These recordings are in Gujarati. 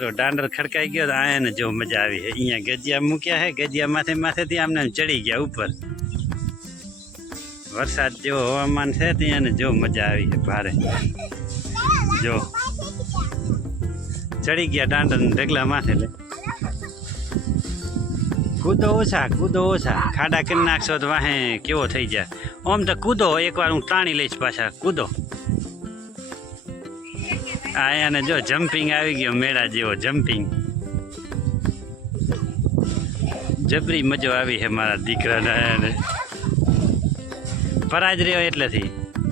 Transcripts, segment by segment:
તો દાંડર ખડકાઈ ગયો તો આને જો મજા આવી. છે અહીંયા ગજિયા મૂક્યા છે ગજિયા માથે માથેથી આમને આમ ચડી ગયા ઉપર. વરસાદ જેવો હવામાન છે ત્યાં જો મજા આવી છે ભારે. જો. ચડી ગયા દાંડર ઢગલા માથે લે. કૂદો ઓછા કૂદો ઓછા. ખાડા કરી નાખશો તો વાહે કેવો થઈ જાય. આમ તો કૂદો, એકવાર હું તાણી લઈશ પાછા. કૂદો. એને જો જમ્પિંગ આવી ગયો, મેળા જેવો જમ્પિંગ જબરી મજો આવી છે મારા દીકરાને. ફરાજ રહ્યો એટલેથી.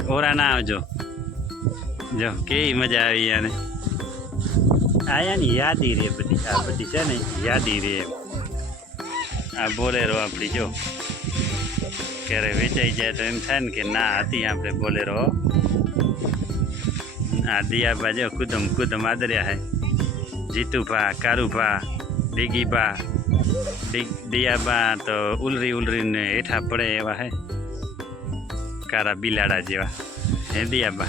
ઓરા ના આવજો. જો, કેવી મજા આવી એને આયાની યાદી રે બધી, આ બધી છે ને, યાદી રે. આ બોલેરો આપણી જો. ક્યારે વેચાઈ જાય તો એમ થાય ને કે ના, હતી આપણે બોલેરો. આ દિયાબા જો કુદમ કુદમ આદર્યા હે. જીતુભા, કારુભા દીગીબા દી- દિયાબા તો ઉલરી ઉલરીને હેઠા પડે એવા હે. કારા બિલાડા જેવા. હે દિયાબા?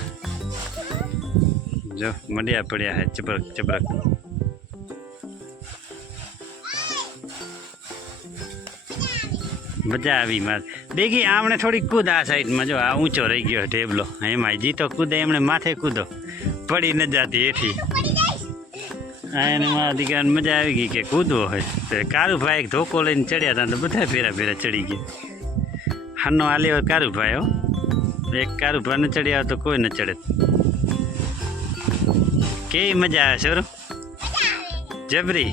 જો મંડ્યા પડ્યા હે ચબરક ચબરક. મજા આવી માર. દેખી આમણે થોડી કૂદ આ સાઈડમાં. જો, આ ઊંચો રહી ગયો ટેબલો એમાં જીતો કૂદે, એમણે માથે કૂદો. પડી ન જાતી હેઠી એને મારા દીકરાને મજા આવી ગઈ કે કૂદવો હોય. તો કારુભાઈ ધોકો લઈને ચડ્યા હતા તો બધા ફેરા ફેરા ચડી ગયા. હાનો આલ્યો કારુભાઈ, હો. એક કારુભાઈ ન ચડ્યા હોય તો કોઈ ન ચડે. કેવી મજા આવે છોરો જબરી.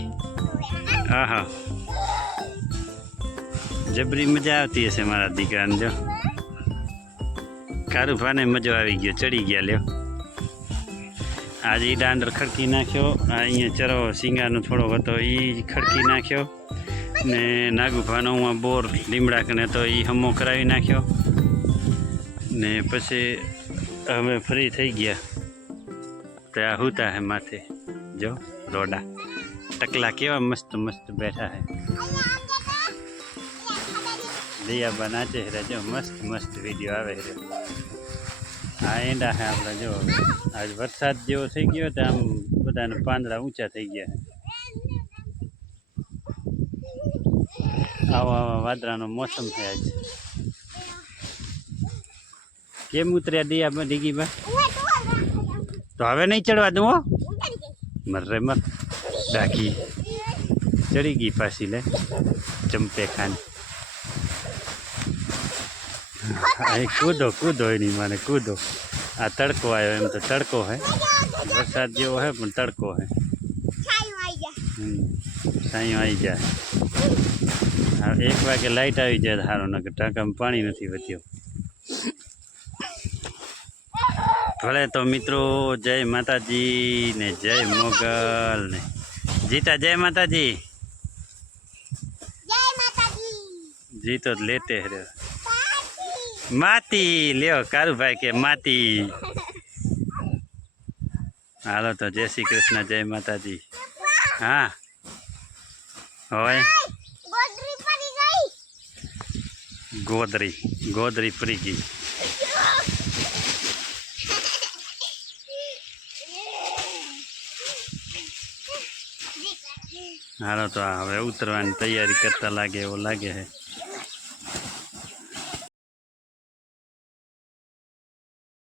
આહા જબરી મજા આવતી હશે મારા દીકરાને જો. કારુભાને મજો આવી ગયો, ચડી ગયા લ્યો. આજે દાંડર ખડકી નાખ્યો, આ અહીંયા ચરો સિંગાનો થોડો હતો એ ખડકી નાખ્યો. ને નાગુભાનો હું બોર લીમડા કને તો એ હમો કરાવી નાખ્યો. ને પછી અમે ફ્રી થઈ ગયા. તો આ હુતા હે માથે, જો, રોડા. ટકલા કેવા મસ્ત મસ્ત બેઠા હે. દિયાબા નાચે છે, જો મસ્ત મસ્ત વીડિયો આવે છે. આ એંડા છે આપણે, જો આજ વરસાદ જેવો થઈ ગયો તો આમ બધાને પાંદડા ઊંચા થઈ ગયા. આવા આવા, વાદળાનો મોસમ છે આજ. કેમ ઉતર્યા દિયા ડીગીબા? તો હવે નહીં ચડવા દઉં હો? મર મર. ડાકી ચડી ગઈ પાછી લે. ચંપે ખાન. અહીં કૂદો કૂદો એની માને કૂદો. આ તડકો આવ્યો એમ તો તડકો હે. વરસાદ જેવો હે પણ તડકો હે. હમ, સાંયો આવી જાય હા એક વાગે લાઈટ આવી જાય તો સારો નકર ટાંકામાં પાણી નથી વધ્યો. ભલે તો મિત્રો જય માતાજી ને જય મોગલ ને. જીતા જય માતાજી. જીતો જ લેતે હરે માતી લ્યો, કારુભાઈ કે માતી હાલો તો જય શ્રી કૃષ્ણ, જય માતાજી. હા. હોય. ગોદરી ગોદરી પરી ગઈ. હાલો તો હવે ઉતરવાની તૈયારી કરતા લાગે, એવો લાગે છે.